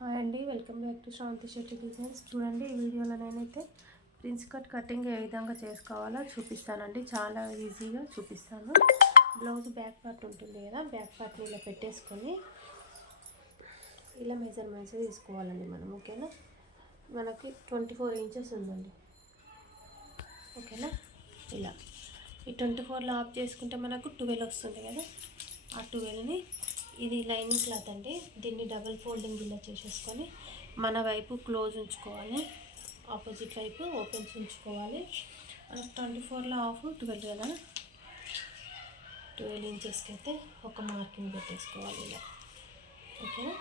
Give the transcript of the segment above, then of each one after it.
Hi అండి welcome back to Shanti Shetty designs చూడండి ఈ వీడియోలో నేనైతే ప్రిన్స్ కట్ కటింగ్ ఏ విధంగా చేసుకోవాలో చూపిస్తానండి. చాలా ఈజీగా చూపిస్తాను. బ్లౌజ్ బ్యాక్ పార్ట్ ఉంటుంది కదా బ్యాక్ పార్ట్ని ఇలా పెట్టేసుకొని ఇలా మెజర్మెంట్స్ తీసుకోవాలండి మనం ఓకేనా? మనకి ట్వంటీ ఫోర్ ఇంచెస్ ఉందండి. ఓకేనా? ఇలా. ఈ ట్వంటీ ఫోర్లో ఆఫ్ చేసుకుంటే మనకు ట్వెల్వ్ వస్తుంది కదా ఆ ట్వెల్వ్ని ఇది లైనింగ్ క్లాత్ అండి. దీన్ని డబుల్ ఫోల్డింగ్ ఇలా చేసేసుకొని మన వైపు క్లోజ్ ఉంచుకోవాలి. ఆపోజిట్ వైపు ఓపెన్స్ ఉంచుకోవాలి. ట్వంటీ ఫోర్లో ఆఫ్ ట్వెల్వ్ కదా? ట్వెల్వ్ ఇంచెస్కి అయితే ఒక మార్కింగ్ పెట్టేసుకోవాలి ఇలా. ఓకేనా?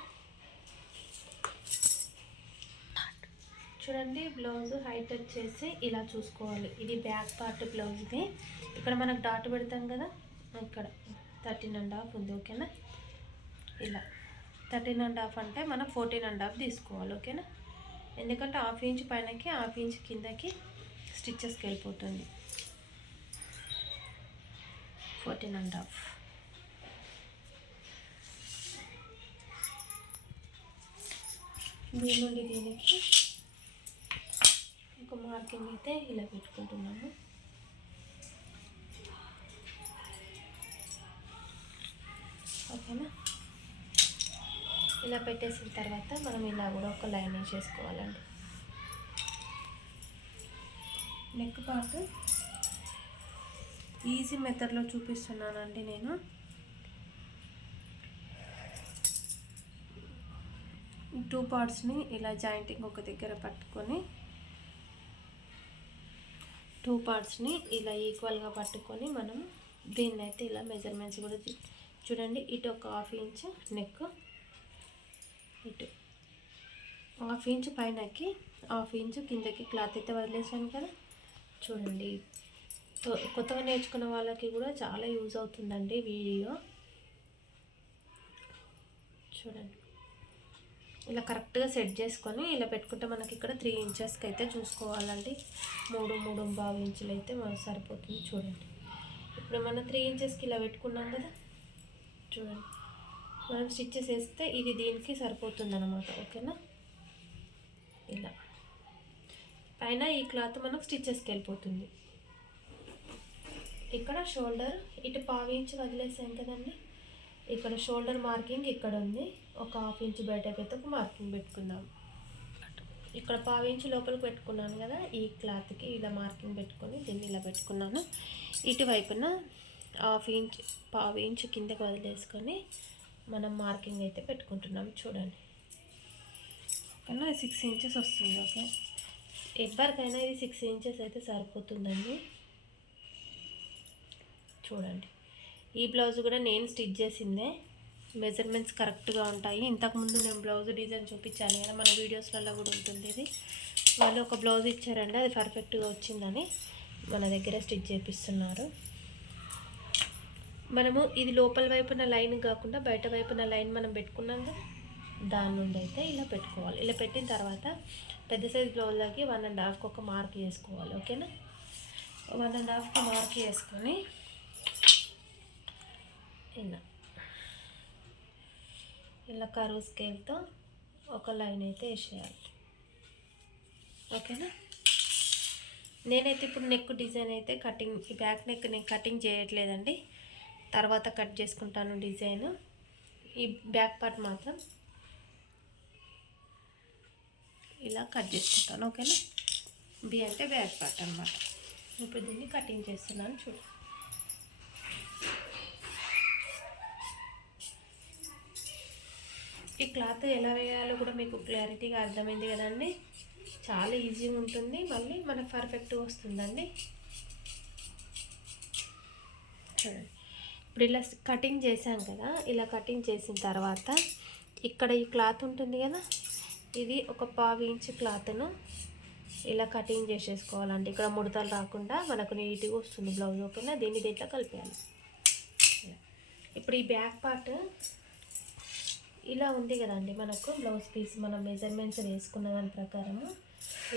చూడండి బ్లౌజ్ హైట్ వచ్చేసి ఇలా చూసుకోవాలి. ఇది బ్యాక్ పార్ట్ బ్లౌజ్ది. ఇక్కడ మనకు డాట్ పెడతాం కదా? ఇక్కడ. థర్టీన్ అండ్ హాఫ్ ఉంది. ఓకేనా? ఇలా థర్టీన్ అండ్ హాఫ్ అంటే మనం ఫోర్టీన్ అండ్ హాఫ్ తీసుకోవాలి ఓకేనా? ఎందుకంటే హాఫ్ ఇంచ్ పైనకి హాఫ్ ఇంచ్ కిందకి స్టిచ్చెస్కి వెళ్ళిపోతుంది. Fourteen and half. దీని నుండి దీనికి ఒక మార్కింగ్ అయితే ఇలా పెట్టుకుంటున్నాము. ఓకేనా? ఇలా పెట్టేసిన తర్వాత మనం ఇలా కూడా ఒక లైన్ వేసేసుకోవాలండి నెక్ పార్ట్ ఈజీ మెథడ్లో చూపిస్తున్నానండి నేను. టూ పార్ట్స్ని ఇలా జాయింటింగ్ ఒక దగ్గర పట్టుకొని టూ పార్ట్స్ని ఇలా ఈక్వల్గా పట్టుకొని మనం దీన్ని అయితే ఇలా మెజర్మెంట్స్ కూడా చూడండి ఇటు ఒక హాఫ్ ఇంచ్ నెక్ ఇటు. హాఫ్ ఇంచ్ పైనకి హాఫ్ ఇంచ్ కిందకి క్లాత్ అయితే వదిలేసాను కదా. చూడండి. కొత్తగా నేర్చుకున్న వాళ్ళకి కూడా చాలా యూజ్ అవుతుందండి వీడియో. చూడండి. ఇలా కరెక్ట్గా సెట్ చేసుకొని ఇలా పెట్టుకుంటే మనకి ఇక్కడ త్రీ ఇంచెస్కి అయితే చూసుకోవాలండి. మూడు మూడు బావు ఇంచులు అయితే మనకు సరిపోతుంది చూడండి. ఇప్పుడు మనం త్రీ ఇంచెస్కి ఇలా పెట్టుకున్నాం కదా. చూడండి. మనం స్టిచ్చెస్ వేస్తే ఇది దీనికి సరిపోతుంది అనమాట ఓకేనా? ఇలా. పైన ఈ క్లాత్ మనకు స్టిచ్చెస్కి వెళ్ళిపోతుంది. ఇక్కడ షోల్డర్ ఇటు పావు ఇంచ్ వదిలేసాం కదండి. ఇక్కడ షోల్డర్ మార్కింగ్ ఇక్కడ ఉంది. ఒక హాఫ్ ఇంచ్ బయటకు అయితే ఒక మార్కింగ్ పెట్టుకుందాం. ఇక్కడ పావు ఇంచ్ లోపలికి పెట్టుకున్నాను కదా ఈ క్లాత్కి ఇలా మార్కింగ్ పెట్టుకొని దీన్ని ఇలా పెట్టుకున్నాను. ఇటువైపున హాఫ్ ఇంచ్ పావు ఇంచ్ కిందకి వదిలేసుకొని మనం మార్కింగ్ అయితే పెట్టుకుంటున్నాం చూడండి. కన్నా సిక్స్ ఇంచెస్ వస్తుంది ఓకే ఎవరికైనా ఇది సిక్స్ ఇంచెస్ అయితే సరిపోతుందండి. చూడండి. ఈ బ్లౌజ్ కూడా నేను స్టిచ్ చేసిందే. మెజర్మెంట్స్ కరెక్ట్గా ఉంటాయి. ఇంతకుముందు నేను బ్లౌజ్ డిజైన్ చూపించాను కదా మన వీడియోస్లలో కూడా ఉంటుంది ఇది. వాళ్ళు ఒక బ్లౌజ్ ఇచ్చారండి అది పర్ఫెక్ట్గా వచ్చిందని మన దగ్గర స్టిచ్ చేపిస్తున్నారు. మనము ఇది లోపల వైపున లైన్ కాకుండా బయట వైపున లైన్ మనం పెట్టుకున్నాం దాని నుండి అయితే ఇలా పెట్టుకోవాలి. ఇలా పెట్టిన తర్వాత పెద్ద సైజ్ బ్లౌజ్లోకి వన్ అండ్ హాఫ్కి ఒక మార్క్ చేసుకోవాలి ఓకేనా వన్ అండ్ హాఫ్కి మార్క్ చేసుకొని ఇలా. ఇలా కరువు స్కేల్తో ఒక లైన్ అయితే వేసేయాలి. ఓకేనా నేనైతే ఇప్పుడు నెక్ డిజైన్ అయితే కటింగ్ ఈ బ్యాక్ నెక్ నేను కటింగ్ చేయట్లేదండి. తర్వాత కట్ చేసుకుంటాను డిజైన్. ఈ బ్యాక్ పార్ట్ మాత్రం ఇలా కట్ చేసుకుంటాను ఓకేనా? బి అంటే బ్యాక్ పార్ట్ అనమాట ఇప్పుడు దీన్ని కటింగ్ చేస్తున్నాను చూడు. ఈ క్లాత్ ఎలా వేయాలో కూడా మీకు క్లారిటీగా అర్థమైంది కదండి. చాలా ఈజీగా ఉంటుంది మళ్ళీ మనకు పర్ఫెక్ట్గా వస్తుందండి. చూడండి. ఇప్పుడు ఇలా కటింగ్ చేసాం కదా ఇలా కటింగ్ చేసిన తర్వాత ఇక్కడ ఈ క్లాత్ ఉంటుంది కదా ఇది ఒక పావు ఇంచ్ క్లాత్ను ఇలా కటింగ్ చేసేసుకోవాలండి. ఇక్కడ ముడతలు రాకుండా మనకు నీట్గా వస్తుంది బ్లౌజ్ ఓకేనా? దీన్ని దీంట్లో కలిపేయాలి. ఇప్పుడు ఈ బ్యాక్ పార్ట్ ఇలా ఉంది కదండి మనకు బ్లౌజ్ పీస్ మనం మెజర్మెంట్స్ వేసుకున్న దాని ప్రకారము.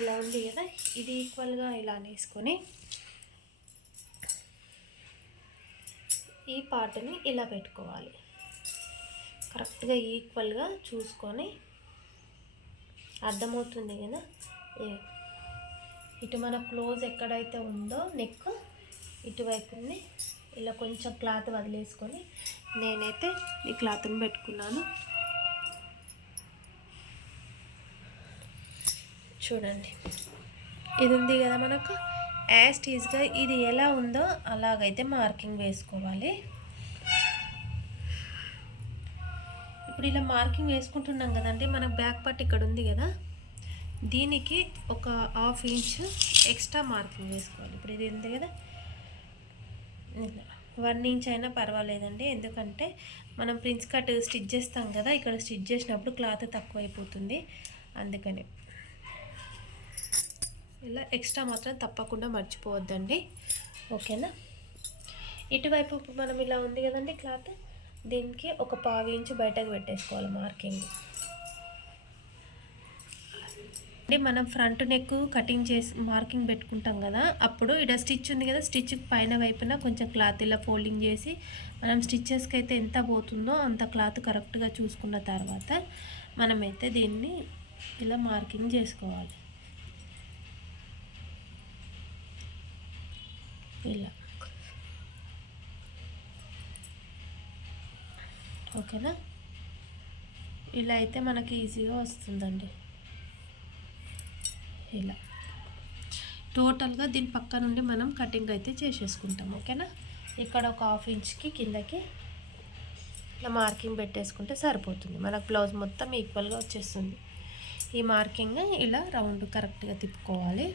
ఇలా ఉంది కదా ఇది ఈక్వల్గా ఇలా వేసుకొని ఈ పార్ట్ని ఇలా పెట్టుకోవాలి. కరెక్ట్గా ఈక్వల్గా చూసుకొని అర్థమవుతుంది కదా? ఇటు మన క్లోజ్ ఎక్కడైతే ఉందో నెక్ ఇటువైపుని ఇలా కొంచెం క్లాత్ వదిలేసుకొని నేనైతే ఈ క్లాత్ని పెట్టుకున్నాను. చూడండి. ఇది ఉంది కదా మనకు? యాజ్ ఈజ్గా ఇది ఎలా ఉందో అలాగైతే మార్కింగ్ వేసుకోవాలి. ఇప్పుడు ఇలా మార్కింగ్ వేసుకుంటున్నాం కదండి మనకు బ్యాక్ పార్ట్ ఇక్కడ ఉంది కదా. దీనికి ఒక హాఫ్ ఇంచ్ ఎక్స్ట్రా మార్కింగ్ వేసుకోవాలి. ఇప్పుడు ఇది ఉంది కదా? వన్ ఇంచ్ అయినా పర్వాలేదండి. ఎందుకంటే మనం ప్రిన్స్ కట్ స్టిచ్ చేస్తాం కదా ఇక్కడ స్టిచ్ చేసినప్పుడు క్లాత్ తక్కువైపోతుంది. అందుకని ఇలా ఎక్స్ట్రా మాత్రం తప్పకుండా మర్చిపోవద్దండి. ఓకేనా? ఇటువైపు ఇప్పుడు మనం ఇలా ఉంది కదండి క్లాత్ దీనికి ఒక పావు ఇంచు బయటకు పెట్టేసుకోవాలి మార్కింగ్. అంటే మనం ఫ్రంట్ నెక్ కటింగ్ చేసి మార్కింగ్ పెట్టుకుంటాం కదా అప్పుడు ఇక్కడ స్టిచ్ ఉంది కదా స్టిచ్ పైన వైపున కొంచెం క్లాత్ ఇలా ఫోల్డింగ్ చేసి మనం స్టిచ్చెస్కి అయితే ఎంత పోతుందో అంత క్లాత్ కరెక్ట్గా చూసుకున్న తర్వాత మనమైతే దీన్ని ఇలా మార్కింగ్ చేసుకోవాలి. ఇలా. ఓకేనా? ఇలా అయితే మనకి ఈజీగా వస్తుందండి. ఇలా. టోటల్గా దీని పక్క నుండి మనం కటింగ్ అయితే చేసేసుకుంటాం ఓకేనా? ఇక్కడ ఒక హాఫ్ ఇంచ్కి కిందకి ఇలా మార్కింగ్ పెట్టేసుకుంటే సరిపోతుంది. మనకు బ్లౌజ్ మొత్తం ఈక్వల్గా వచ్చేస్తుంది. ఈ మార్కింగ్ ఇలా రౌండ్ కరెక్ట్గా తిప్పుకోవాలి.